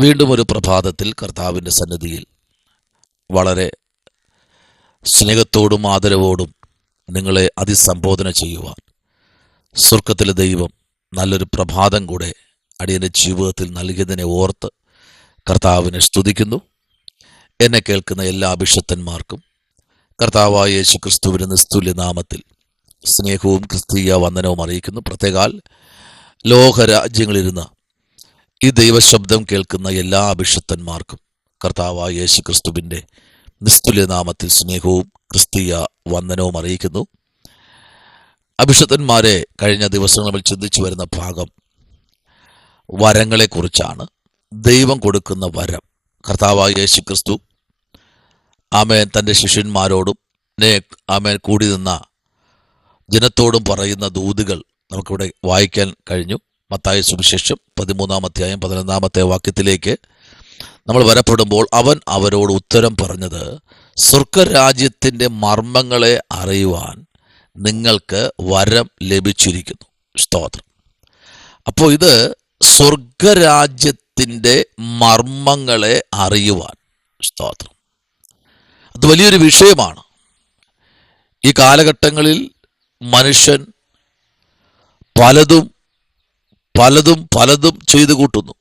വീണ്ടും ഒരു പ്രഭാതത്തിൽ കർത്താവിൻ്റെ സന്നിധിയിൽ വളരെ സ്നേഹത്തോടും ആദരവോടും നിങ്ങളെ അതിസംബോധന ചെയ്യുവാൻ സ്വർഗത്തിലെ ദൈവം നല്ലൊരു പ്രഭാതം കൂടെ അടിയൻ്റെ ജീവിതത്തിൽ നൽകിയതിനെ ഓർത്ത് കർത്താവിനെ സ്തുതിക്കുന്നു. എന്നെ കേൾക്കുന്ന എല്ലാ അഭിഷക്തന്മാർക്കും കർത്താവായ യേശുക്രിസ്തുവിൻ്റെ നിസ്തുല്യ നാമത്തിൽ സ്നേഹവും ക്രിസ്തീയ വന്ദനവും അറിയിക്കുന്നു. പ്രത്യേകാൽ ലോകരാജ്യങ്ങളിലിരുന്ന് ഈ ദൈവശബ്ദം കേൾക്കുന്ന എല്ലാ അഭിഷക്തന്മാർക്കും കർത്താവായ യേശുക്രിസ്തുവിൻ്റെ നിസ്തുല്യ നാമത്തിൽ സ്നേഹവും ക്രിസ്തീയ വന്ദനവും അറിയിക്കുന്നു. അഭിഷക്തന്മാരെ കഴിഞ്ഞ ദിവസങ്ങളിൽ ചിന്തിച്ചു വരുന്ന ഭാഗം വരങ്ങളെക്കുറിച്ചാണ്. ദൈവം കൊടുക്കുന്ന വരം. കർത്താവായ യേശുക്രിസ്തു ആമേൻ തൻ്റെ ശിഷ്യന്മാരോടും ആമേൻ കൂടി നിന്ന ജനത്തോടും പറയുന്ന ദൂതുകൾ നമുക്കിവിടെ വായിക്കാൻ കഴിഞ്ഞു. മത്തായി സുവിശേഷം 13-ാം അധ്യായം 11-ാമത്തെ വാക്യത്തിലേക്ക് നമ്മൾ വരപ്പെടുമ്പോൾ അവൻ അവരോട് ഉത്തരം പറഞ്ഞത്, സ്വർഗരാജ്യത്തിൻ്റെ മർമ്മങ്ങളെ അറിയുവാൻ നിങ്ങൾക്ക് വരം ലഭിച്ചിരിക്കുന്നു. സ്തോത്രം. അപ്പോൾ ഇത് സ്വർഗരാജ്യത്തിൻ്റെ മർമ്മങ്ങളെ അറിയുവാൻ. സ്തോത്രം. അത് വലിയൊരു വിഷയമാണ്. ഈ കാലഘട്ടങ്ങളിൽ മനുഷ്യൻ പലതും പലതും പലതും ചെയ്തു കൂട്ടുന്നു.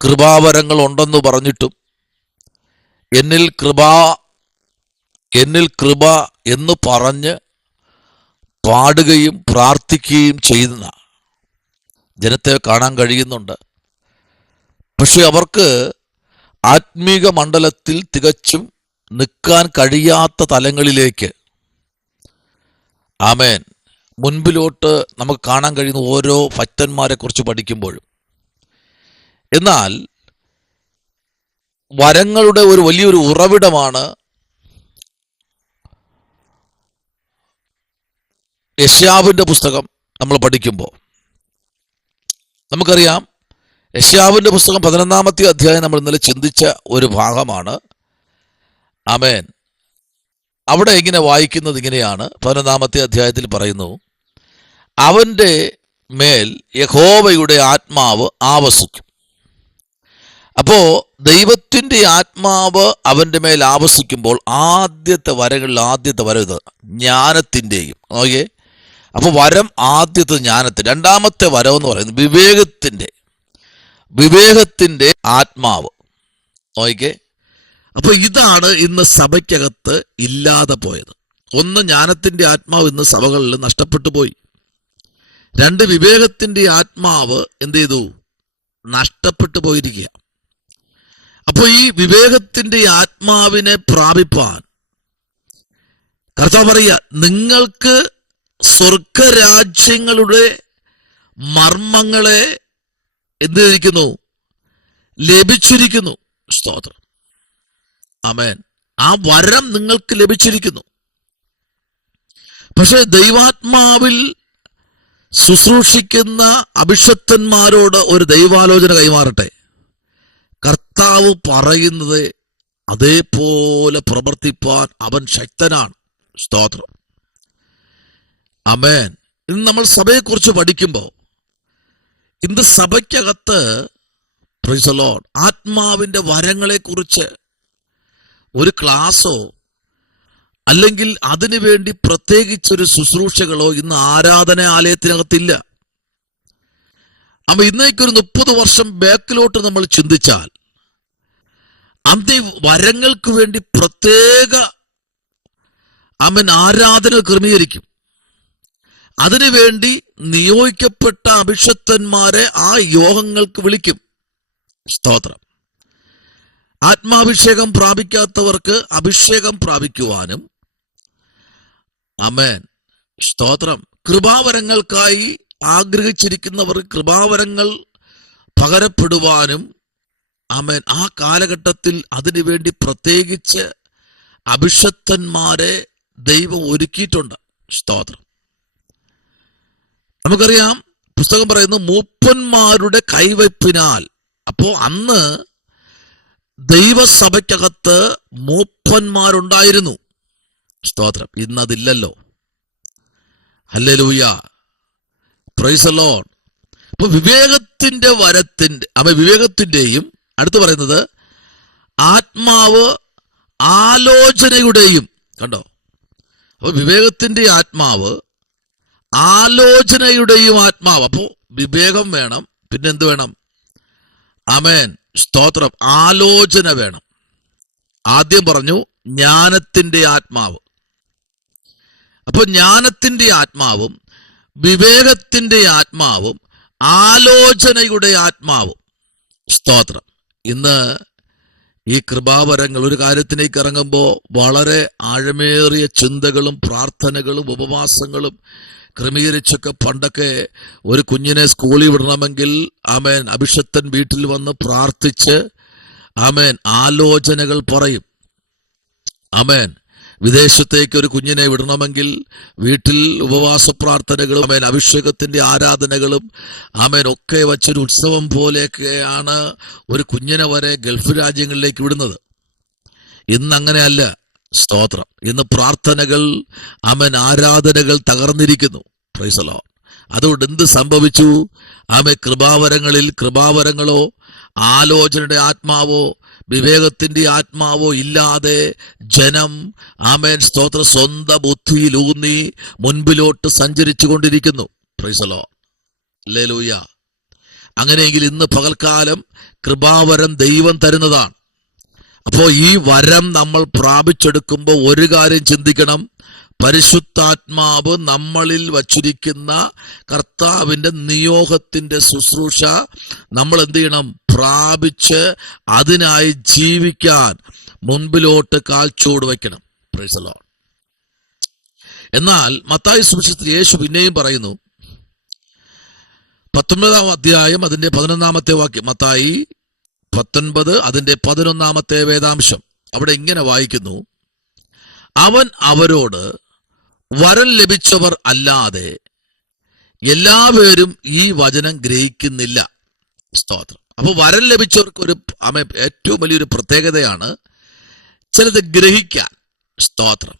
കൃപാവരങ്ങൾ ഉണ്ടെന്ന് പറഞ്ഞിട്ടും എന്നിൽ കൃപ എന്ന് പറഞ്ഞ് പാടുകയും പ്രാർത്ഥിക്കുകയും ചെയ്യുന്ന ജനത്തെ കാണാൻ കഴിയുന്നുണ്ട്. പക്ഷെ അവർക്ക് ആത്മീക മണ്ഡലത്തിൽ തികച്ചും നിൽക്കാൻ കഴിയാത്ത തലങ്ങളിലേക്ക് ആമേൻ മുൻപിലോട്ട് നമുക്ക് കാണാൻ കഴിയുന്ന ഓരോ ഭക്തന്മാരെ കുറിച്ച് പഠിക്കുമ്പോഴും. എന്നാൽ വരങ്ങളുടെ ഒരു വലിയൊരു ഉറവിടമാണ് യെശയ്യാവിൻ്റെ പുസ്തകം നമ്മൾ പഠിക്കുമ്പോൾ നമുക്കറിയാം. യെശയ്യാവിൻ്റെ പുസ്തകം 11-ാമത്തെ അധ്യായം നമ്മൾ ഇന്നലെ ചിന്തിച്ച ഒരു ഭാഗമാണ്. ആമേൻ. അവിടെ ഇങ്ങനെ വായിക്കുന്നത് ഇങ്ങനെയാണ്. 11-ാമത്തെ അധ്യായത്തിൽ പറയുന്നു, അവൻ്റെ മേൽ യഹോവയുടെ ആത്മാവ് ആവസിക്കും. അപ്പോ ദൈവത്തിൻ്റെ ആത്മാവ് അവൻ്റെ മേൽ ആവസിക്കുമ്പോൾ ആദ്യത്തെ വര ഇത് ജ്ഞാനത്തിൻ്റെയും. ഓക്കെ. അപ്പോൾ വരം ആദ്യത്തെ ജ്ഞാനത്തിന്, രണ്ടാമത്തെ വരം എന്ന് പറയുന്നത് വിവേകത്തിൻ്റെ ആത്മാവ്. ഓക്കെ. അപ്പൊ ഇതാണ് ഇന്ന് സഭയ്ക്കകത്ത് ഇല്ലാതെ പോയത്. ഒന്ന്, ജ്ഞാനത്തിന്റെ ആത്മാവ് ഇന്ന് സഭകളിൽ നഷ്ടപ്പെട്ടു പോയി. രണ്ട്, വിവേകത്തിന്റെ ആത്മാവ് എന്ത് ചെയ്തു? നഷ്ടപ്പെട്ടു പോയിരിക്കുക. അപ്പൊ ഈ വിവേകത്തിന്റെ ആത്മാവിനെ പ്രാപിപ്പാൻ കർത്താവ് പറയുക, നിങ്ങൾക്ക് സ്വർഗരാജ്യങ്ങളുടെ മർമ്മങ്ങളെ എന്ത് ചെയ്തിരിക്കുന്നു? ലഭിച്ചിരിക്കുന്നു. സ്തോത്രം. ആമേൻ. ആ വരം നിങ്ങൾക്ക് ലഭിച്ചിരിക്കുന്നു. പക്ഷെ ദൈവാത്മാവിൽ ശുശ്രൂഷിക്കുന്ന അഭിഷക്തന്മാരോട് ഒരു ദൈവാലോചന കൈമാറട്ടെ. കർത്താവ് പറയുന്നത് അതേപോലെ പ്രവർത്തിപ്പാൻ അവൻ ശക്തനാണ്. സ്തോത്രം. ആമേൻ. ഇന്ന് നമ്മൾ സഭയെക്കുറിച്ച് പഠിക്കുമ്പോൾ ഇന്ന് സഭയ്ക്കകത്ത് പ്രൈസ് ദി ലോർഡ് ആത്മാവിന്റെ വരങ്ങളെക്കുറിച്ച് ഒരു ക്ലാസ്സോ അല്ലെങ്കിൽ അതിനു വേണ്ടി പ്രത്യേകിച്ചൊരു ശുശ്രൂഷകളോ ഇന്ന് ആരാധനാലയത്തിനകത്തില്ല. അപ്പൊ ഇന്നേക്കൊരു 30 വർഷം ബാക്കിലോട്ട് നമ്മൾ ചിന്തിച്ചാൽ അന്ന് വരങ്ങൾക്ക് വേണ്ടി പ്രത്യേക ആരാധന ക്രമീകരിക്കും. അതിനുവേണ്ടി നിയോഗിക്കപ്പെട്ട അഭിഷക്തന്മാരെ ആ യോഗങ്ങൾക്ക് വിളിക്കും. സ്തോത്രം. ആത്മാഭിഷേകം പ്രാപിക്കാത്തവർക്ക് അഭിഷേകം പ്രാപിക്കുവാനും, ആമേൻ, സ്തോത്രം, കൃപാവരങ്ങൾക്കായി ആഗ്രഹിച്ചിരിക്കുന്നവർ കൃപാവരങ്ങൾ പകരപ്പെടുവാനും, ആമേൻ, ആ കാലഘട്ടത്തിൽ അതിനുവേണ്ടി പ്രത്യേകിച്ച് അഭിഷക്തന്മാരെ ദൈവം ഒരുക്കിയിട്ടുണ്ട്. സ്തോത്രം. നമുക്കറിയാം, പുസ്തകം പറയുന്നു മൂപ്പന്മാരുടെ കൈവയ്പിനാൽ. അപ്പോ അന്ന് ദൈവസഭയ്ക്കകത്ത് മൂപ്പന്മാരുണ്ടായിരുന്നു. സ്തോത്രം. ഇന്നതില്ലല്ലോ. ഹല്ലേലൂയ. Praise the Lord. അപ്പൊ വിവേകത്തിന്റെയും അടുത്ത് പറയുന്നത് ആത്മാവ് ആലോചനയുടെയും. കണ്ടോ? അപ്പൊ വിവേകത്തിന്റെ ആത്മാവ്, ആലോചനയുടെയും ആത്മാവ്. അപ്പോ വിവേകം വേണം, പിന്നെ എന്ത് വേണം? ആമേൻ, സ്തോത്രം, ആലോചന വേണം. ആദ്യം പറഞ്ഞു ജ്ഞാനത്തിന്റെ ആത്മാവ്. അപ്പൊ ജ്ഞാനത്തിന്റെ ആത്മാവും വിവേകത്തിന്റെ ആത്മാവും ആലോചനയുടെ ആത്മാവും. സ്തോത്രം. ഇന്ന് ഈ കൃപാവരങ്ങൾ ഒരു കാര്യത്തിലേക്ക് ഇറങ്ങുമ്പോൾ വളരെ ആഴമേറിയ ചിന്തകളും പ്രാർത്ഥനകളും ഉപവാസങ്ങളും ക്രമീകരിച്ചൊക്കെ പണ്ടൊക്കെ ഒരു കുഞ്ഞിനെ സ്കൂളിൽ വിടണമെങ്കിൽ ആമേൻ അഭിഷക്തൻ വീട്ടിൽ വന്ന് പ്രാർത്ഥിച്ച് ആമേൻ ആലോചനകൾ പറയും. ആമേൻ വിദേശത്തേക്ക് ഒരു കുഞ്ഞിനെ വിടണമെങ്കിൽ വീട്ടിൽ ഉപവാസ പ്രാർത്ഥനകളും ആമേൻ അഭിഷേകത്തിന്റെ ആരാധനകളും ആമേൻ ഒക്കെ വച്ചൊരു ഉത്സവം പോലെയൊക്കെയാണ് ഒരു കുഞ്ഞിനെ വരെ ഗൾഫ് രാജ്യങ്ങളിലേക്ക് വിടുന്നത്. ഇന്ന് അങ്ങനെയല്ല. സ്തോത്രം. ഇന്ന് പ്രാർത്ഥനകൾ ആമേൻ ആരാധനകൾ തകർന്നിരിക്കുന്നു. Price the Lord. അതുകൊണ്ട് എന്ത് സംഭവിച്ചു? ആമേൻ കൃപാവരങ്ങളോ ആലോചനയുടെ ആത്മാവോ വിവേകത്തിന്റെ ആത്മാവോ ഇല്ലാതെ ജനം ആമേൻ സ്തോത്ര സ്വന്തം ബുദ്ധിയിലൂന്നി മുൻപിലോട്ട് സഞ്ചരിച്ചു കൊണ്ടിരിക്കുന്നു. Price the Lord. ഹല്ലേലൂയ. അങ്ങനെയെങ്കിൽ ഇന്ന് പകൽക്കാലം കൃപാവരം ദൈവം തരുന്നതാണ്. അപ്പോ ഈ വരം നമ്മൾ പ്രാപിച്ചെടുക്കുമ്പോൾ ഒരു കാര്യം ചിന്തിക്കണം. പരിശുദ്ധാത്മാവ് നമ്മളിൽ വച്ചിരിക്കുന്ന കർത്താവിന്റെ നിയോഗത്തിന്റെ ശുശ്രൂഷ നമ്മൾ എന്ത് ചെയ്യണം? പ്രാപിച്ച് അതിനായി ജീവിക്കാൻ മുൻപിലോട്ട് കാൽച്ചൂട് വയ്ക്കണം. Price the Lord. എന്നാൽ മത്തായി സുവിശേഷത്തിൽ യേശു പിന്നെയും പറയുന്നു, 19-ാം അധ്യായം അതിന്റെ 11-ാമത്തെ വാക്യം, മത്തായി 19 അതിന്റെ 11-ാമത്തെ വേദാംശം. അവിടെ ഇങ്ങനെ വായിക്കുന്നു, അവൻ അവരോട്, വരം ലഭിച്ചവർ അല്ലാതെ എല്ലാവരും ഈ വചനം ഗ്രഹിക്കുന്നില്ല. സ്തോത്രം. അപ്പൊ വരം ലഭിച്ചവർക്ക് ഏറ്റവും വലിയൊരു പ്രത്യേകതയാണ് ചിലത് ഗ്രഹിക്കാൻ. സ്തോത്രം.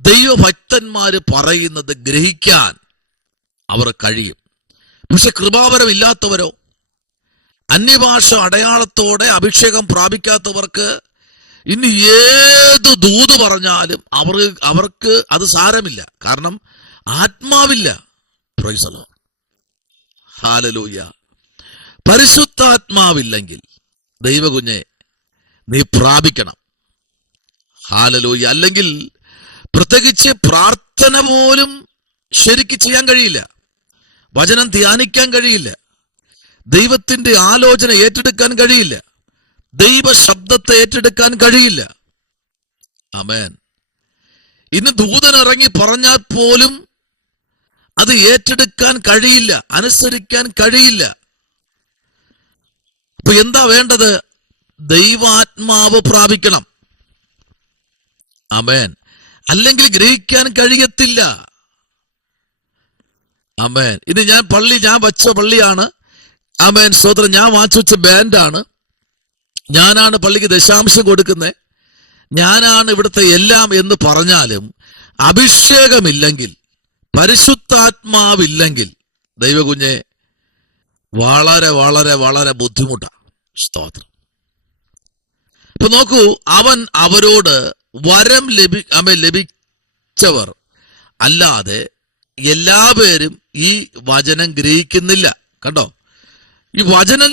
ദൈവഭക്തന്മാര് പറയുന്നത് ഗ്രഹിക്കാൻ അവർ കഴിയും. പക്ഷെ കൃപാവരം ഇല്ലാത്തവരോ, അന്യഭാഷ അടയാളത്തോടെ അഭിഷേകം പ്രാപിക്കാത്തവർക്ക് ഇനി ഏത് ദൂത് പറഞ്ഞാലും അവർക്ക് അത് സാരമില്ല. കാരണം ആത്മാവില്ല. Praise the Lord. ഹല്ലേലൂയ. പരിശുദ്ധാത്മാവില്ലെങ്കിൽ ദൈവകുഞ്ഞെ നീ പ്രാപിക്കണം. ഹല്ലേലൂയ. അല്ലെങ്കിൽ പ്രത്യേകിച്ച് പ്രാർത്ഥന പോലും ശരിക്ക് ചെയ്യാൻ കഴിയില്ല, വചനം ധ്യാനിക്കാൻ കഴിയില്ല, ദൈവത്തിന്റെ ആലോചന ഏറ്റെടുക്കാൻ കഴിയില്ല, ദൈവ ശബ്ദത്തെ ഏറ്റെടുക്കാൻ കഴിയില്ല. ആമേൻ. ഇന്ന് ദൂതൻ ഇറങ്ങി പറഞ്ഞാൽ പോലും അത് ഏറ്റെടുക്കാൻ കഴിയില്ല, അനുസരിക്കാൻ കഴിയില്ല. അപ്പൊ എന്താ വേണ്ടത്? ദൈവാത്മാവ് പ്രാപിക്കണം. ആമേൻ. അല്ലെങ്കിൽ ഗ്രഹിക്കാൻ കഴിയത്തില്ല. ആമേൻ. ഇത് ഞാൻ വച്ച പള്ളിയാണ്. ആമേൻ സ്തോത്രം. ഞാൻ വാങ്ങിച്ച ബാൻഡാണ്. ഞാനാണ് പള്ളിക്ക് ദശാംശം കൊടുക്കുന്നത്, ഞാനാണ് ഇവിടുത്തെ എല്ലാം എന്ന് പറഞ്ഞാലും അഭിഷേകമില്ലെങ്കിൽ, പരിശുദ്ധാത്മാവില്ലെങ്കിൽ ദൈവകുഞ്ഞെ വളരെ വളരെ വളരെ ബുദ്ധിമുട്ടാണ്. സ്തോത്രം. ഇപ്പൊ നോക്കൂ, അവൻ അവരോട് വരം ലഭിച്ചവർ അല്ലാതെ എല്ലാവരും ഈ വചനം ഗ്രഹിക്കുന്നില്ല. കണ്ടോ? ഈ വചനം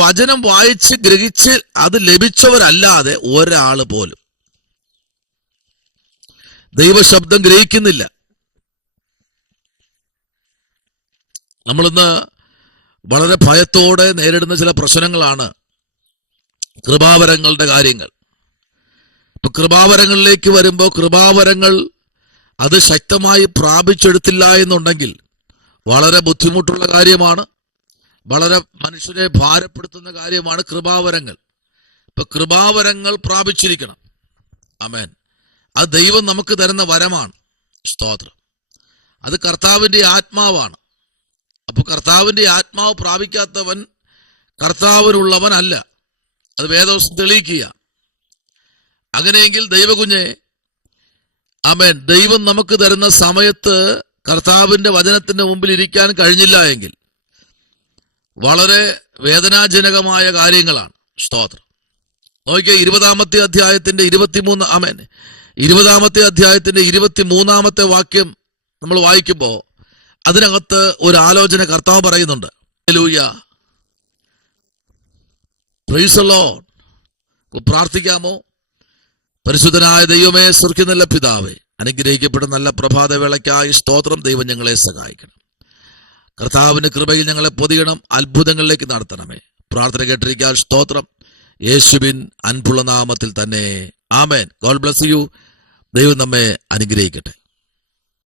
വചനം വായിച്ച് ഗ്രഹിച്ച് അത് ലഭിച്ചവരല്ലാതെ ഒരാള് പോലും ദൈവശബ്ദം ഗ്രഹിക്കുന്നില്ല. നമ്മളിന്ന് വളരെ ഭയത്തോടെ നേരിടുന്ന ചില പ്രശ്നങ്ങളാണ് കൃപാവരങ്ങളുടെ കാര്യങ്ങൾ. ഇപ്പൊ കൃപാവരങ്ങളിലേക്ക് വരുമ്പോൾ കൃപാവരങ്ങൾ അത് ശക്തമായി പ്രാപിച്ചെടുത്തില്ല എന്നുണ്ടെങ്കിൽ വളരെ ബുദ്ധിമുട്ടുള്ള കാര്യമാണ്, വളരെ മനുഷ്യരെ ഭാരപ്പെടുത്തുന്ന കാര്യമാണ് കൃപാവരങ്ങൾ. ഇപ്പൊ കൃപാവരങ്ങൾ പ്രാപിച്ചിരിക്കണം. ആമേൻ. അത് ദൈവം നമുക്ക് തരുന്ന വരമാണ്. സ്തോത്രം. അത് കർത്താവിന്റെ ആത്മാവാണ്. അപ്പൊ കർത്താവിന്റെ ആത്മാവ് പ്രാപിക്കാത്തവൻ കർത്താവിനുള്ളവൻ അല്ല. അത് വേദവസ്തു തെളിയിക്കുക. അങ്ങനെയെങ്കിൽ ദൈവകുഞ്ഞെ, ആമേൻ, ദൈവം നമുക്ക് തരുന്ന സമയത്ത് കർത്താവിന്റെ വചനത്തിന്റെ മുമ്പിൽ ഇരിക്കാൻ കഴിഞ്ഞില്ല എങ്കിൽ, വളരെ വേദനാജനകമായ കാര്യങ്ങളാണ്. സ്തോത്രം. നോക്കിയേ, 20-ാമത്തെ അധ്യായത്തിന്റെ 23 ആമേൻ 20-ാമത്തെ അധ്യായത്തിന്റെ 23-ാമത്തെ വാക്യം നമ്മൾ വായിക്കുമ്പോ അതിനകത്ത് ഒരു ആലോചന കർത്താവ് പറയുന്നുണ്ട്. Hallelujah, praise the Lord. പ്രാർത്ഥിക്കാമോ? പരിശുദ്ധനായ ദൈവമേ, സ്വർഗ്ഗത്തിലുള്ള പിതാവേ, അനുഗ്രഹിക്കപ്പെട്ട നല്ല പ്രഭാതവേളയ്ക്കായി സ്തോത്രം. ദൈവം ഞങ്ങളെ സഹായിക്കണം. കർത്താവിന്റെ കൃപയിൽ ഞങ്ങളെ പൊതിയണം, അത്ഭുതങ്ങളിലേക്ക് നടത്തണമേ. പ്രാർത്ഥന കേട്ടിരിക്കാൻ സ്തോത്രം. യേശുവിൻ അൻപുള്ള നാമത്തിൽ തന്നെ ആമേൻ. God bless you. ദൈവം നമ്മെ അനുഗ്രഹിക്കട്ടെ.